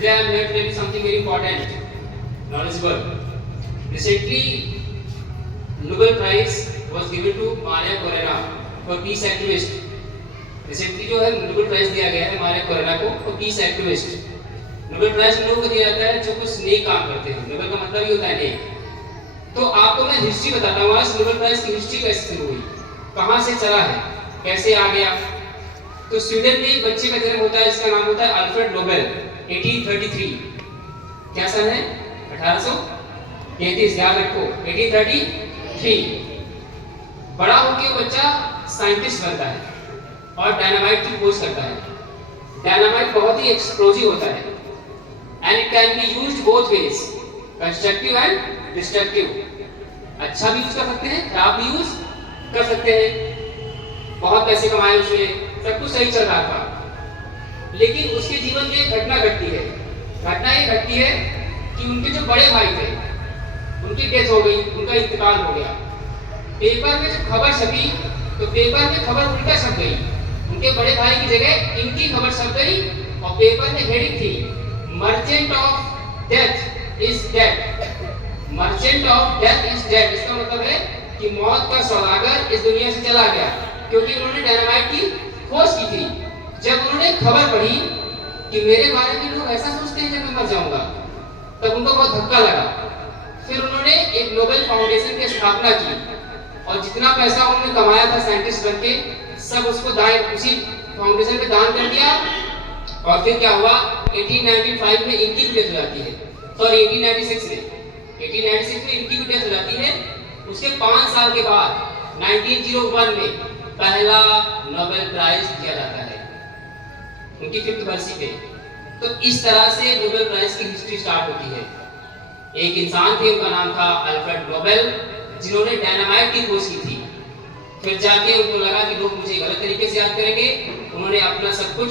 Today I am here to tell you something very important, knowledgeable. Recently, Nobel Prize was given to Maria Correa for peace activist. Recently जो है Nobel prize दिया गया है मारिया कोरेरा को for peace activist. Nobel prize लोगों को दिया जाता है जो कुछ नेक काम करते हैं. नोबेल का मतलब ही होता है नेक. तो आपको मैं हिस्ट्री बताता हूँ आज नोबेल प्राइज की हिस्ट्री कैसे शुरू हुई, कहाँ से चला है, कैसे आ गया. तो स्वीडन में एक बच्चे का जन्म होता है जिसका नाम होता है अल्फ्रेड नोबेल. 1833 क्या सन है 1833 याद रखो 1833. बड़ा होकर बच्चा साइंटिस्ट बनता है और डायनामाइट की खोज करता है. डायनामाइट बहुत ही एक्सप्लोजिव होता है and it can be used both ways, constructive and destructive. अच्छा भी यूज कर सकते हैं, खराब भी यूज कर सकते हैं. बहुत पैसे कमाए उसने, सब कुछ सही चल रहा था. लेकिन उसके जीवन में एक घटना घटती है. घटना ये घटती है कि उनके जो बड़े भाई थे उनकी डेथ हो गई, उनका इंतकाल हो गया. पेपर में जब खबर छपी तो पेपर में खबर उल्टा छप गई. उनके बड़े भाई की जगह इनकी खबर छप गई और पेपर में हेडिंग थी merchant of death is dead. Merchant of death is dead इसका मतलब है कि मौत का सौदागर इस दुनिया से चला गया, क्योंकि उन्होंने डायनामाइट की खोज की थी. जब उन्होंने खबर पढ़ी कि मेरे बारे में लोग ऐसा सोचते हैं जब मैं मर जाऊंगा, तब उनको बहुत धक्का लगा. फिर उन्होंने एक नोबेल फाउंडेशन की स्थापना की और जितना पैसा उन्होंने कमाया था साइंटिस्ट बनके सब उसको दान उसी फाउंडेशन में दान कर दिया. और फिर क्या हुआ 1895 में इनकी भी डेथ हो जाती है. सॉरी 1896 में इनकी भी डेथ हो जाती है. उसके 5 साल के बाद 1901 में पहला नोबेल प्राइज दिया जाता है उनकी 5th बरसी पे. तो इस तरह से नोबेल प्राइज की हिस्ट्री स्टार्ट होती है. एक इंसान थे उनका नाम था अल्फ्रेड नोबेल, जिन्होंने डायनामाइट की खोज की थी. फिर जाके उनको लगा कि लोग मुझे गलत तरीके से याद करेंगे. उन्होंने अपना सब कुछ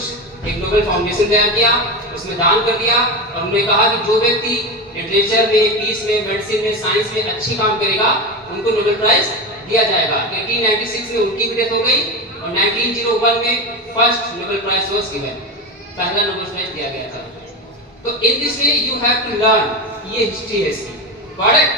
एक नोबेल फाउंडेशन तैयार किया, उसमें दान कर दिया और उन्होंने कहा कि जो व्यक्ति लिटरेचर में, पीस में, मेडिसिन में, साइंस में अच्छी काम करेगा उनको नोबेल प्राइज दिया जाएगा. 1896 में उनकी भी डेथ हो गई और 1901 में first Nobel prize was given, पहला नोबेल प्राइज दिया गया था. तो in this way you have to learn, ये हिस्ट्री है इसकी. Got it?